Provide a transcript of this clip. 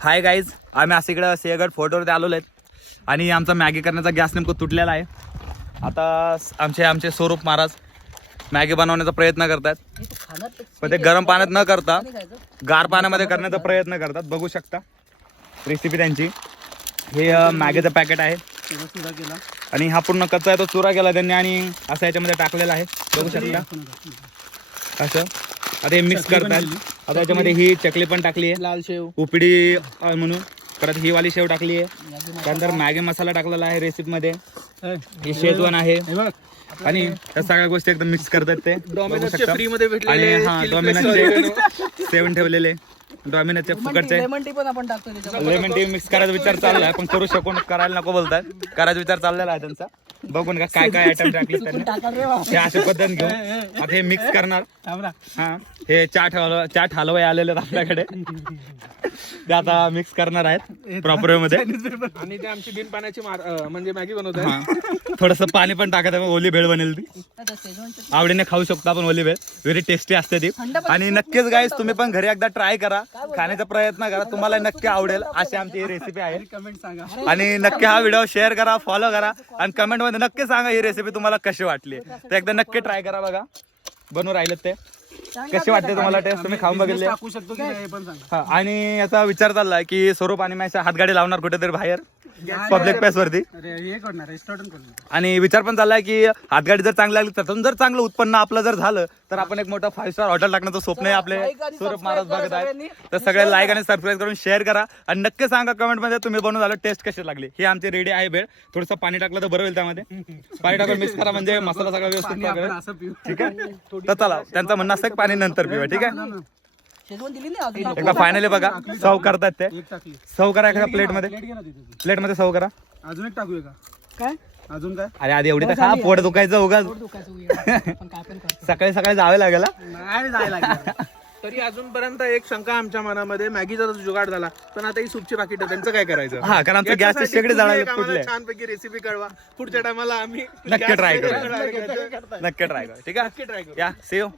Hi guys, आम्ही असं इकडं सिंहगड फोर्टवरती आलेलो आहेत आणि आमचा मॅगी करण्याचा गॅस नेमकं तुटलेला आहे. आता आमचे स्वरूप महाराज मॅगी बनवण्याचा प्रयत्न करतात, पण ते गरम पाण्यात न करता गार पाण्यामध्ये करण्याचा प्रयत्न करतात. बघू शकता रेसिपी त्यांची. हे मॅगीचं पॅकेट आहे आणि हा पूर्ण कच्चा आहे तो चुरा केला त्यांनी आणि असं याच्यामध्ये टाकलेला आहे. बघू शकता असं. आता हे मिक्स करतात. आता याच्यामध्ये ही चकली पण टाकली आहे, लाल शेव, उपडी म्हणून. परत ही वाली शेव टाकली आहे. त्यानंतर मॅगी मसाला टाकलेला आहे रेसिपीमध्ये. हे शेजवान आहे आणि त्या सगळ्या गोष्टी एकदम मिक्स करतात ते. फ्री मध्ये आणि हा डॉमिनोजचे सेवन ठेवलेले, डॉमिनोजचे फुकटचे लेमन टी पण आपण टाकतो. लेमन टी मिक्स करायचा विचार चालला आहे, पण करू शकून करायला नको बोलतात. करायचा विचार चाललेला आहे त्यांचा. बघून का काय काय आयटम टाकले त्यांनी हे अशा पद्धतीने घेऊन आता हे मिक्स करणार. हा हे चाट हलवाई आलेले आहेत आपल्याकडे, ते आता मिक्स करणार आहेत प्रॉपर वे मध्ये. आणि ते आमची बिन पाण्याची म्हणजे मॅगी बनवतात. थोडस पाणी पण टाकत आहे, ओली भेळ बनेल ती. आवडीने खाऊ शकतो आपण ओली भेळ, व्हेरी टेस्टी असते ती. आणि नक्कीच गाईस तुम्ही पण घरी एकदा ट्राय करा, खाण्याचा प्रयत्न करा, तुम्हाला नक्की आवडेल. अशी आमची ही रेसिपी आहे. कमेंट सांगा आणि नक्की हा व्हिडिओ शेअर करा, फॉलो करा आणि कमेंट मध्ये नक्की सांगा ही रेसिपी तुम्हाला कशी वाटली. तर एकदा नक्की ट्राय करा. बघा बनवून राहिलेत ते. कशी वाटते तुम्हाला टेस्ट? तुम्ही खाऊन बघितले? टाकू शकतो की नाही पण सांगा. आणि याचा विचार चाललाय की स्वरूप आणि माझ्या हातगाडी लावणार कुठेतरी बाहेर पब्लिक प्लेस वरती. हे करणार, रेस्टॉरंट करणार. आणि विचार पण चाललाय की हातगाडी जर चांगली लागली, त्यातून जर चांगलं उत्पन्न आपलं जर झालं तर आपण एक मोठं 5 स्टार हॉटेल टाकण्याचं स्वप्न आहे आपले स्वरूप महाराज बघत आहेत. तर सगळे लाईक आणि सबस्क्राईब करून शेअर करा आणि नक्की सांगा कमेंट मध्ये तुम्ही बनवून झालं टेस्ट कशी लागली. ही आमची रेडी आहे भेळ. थोडंसं पाणी टाकलं तर बरं होईल, त्यामध्ये पाणी टाकून मिक्स करा म्हणजे मसाला सगळा व्यवस्थित लागेल. असं पिऊ. ठीक आहे, तर चला त्यांचं म्हणणं असतं की पाणी नंतर पिऊया. ठीक आहे, शेजवान दिली नाही अजून. एकदा फायनली बघा सर्व करतात ते. एक टाकली. सर्व करा एखाद्या प्लेट मध्ये, प्लेट घे ना तिथे. प्लेट मध्ये सर्व करा. अजून एक टाकूया का? काय अजून काय? अरे आधी एवढी तर खा, पोट दुखायचं उगाच. सकाळी सकाळी जावे लागेल. नाही जायला तरी अजूनपर्यंत एक शंका आमच्या मनामध्ये, मॅगीचा तर जुगाड झाला, पण आता ही सूपची पाकिट त्यांचं काय करायचं? हा, कारण आमचं गॅसचे शेगडी जाळायला कुठले. छानपैकी रेसिपी कळवा, पुढच्या टायमाला आम्ही नक्की ट्राय करू. नक्की ट्राय करू. ठीक आहे, नक्की ट्राय करू. या सी यू.